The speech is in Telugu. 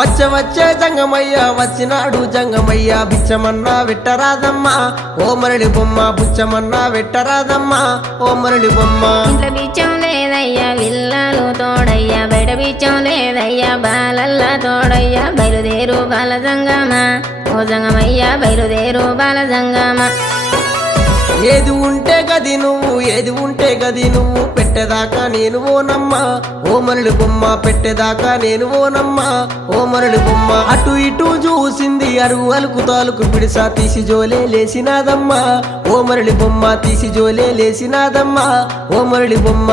వచ్చే జంగమయ్య వచ్చినాడు జంగమయ్య బిచ్చమన్నా వెట్టరాదమ్మా ఓ మరళి బొమ్మ బుచ్చమన్నా వెట్టరాదమ్మా ఓ మరళి బొమ్మ. ఇంట్లో బిచ్చం లేదయ్యా విల్లాలు తోడయ్యా బయట బిచ్చం లేదయ్యా బాలల్లా తోడయ్యా బయలుదేరు బాల జంగమా ఓ జంగమయ్యా బయలుదేరు బాల జంగమా. ఏది ఉంటే గది నువ్వు ఏది ఉంటే గది నువ్వు పెట్టేదాకా నేను ఓనమ్మా ఓ మరళి బొమ్మ పెట్టేదాకా నేను ఓనమ్మా ఓ మరళి బొమ్మ. అటు ఇటు చూసింది అరుగు అలుకు తాలుకు పిడిసా తీసి జోలే లేసినాదమ్మా ఓ మరళి బొమ్మ తీసి జోలే లేసినాదమ్మా ఓ మరళి బొమ్మ.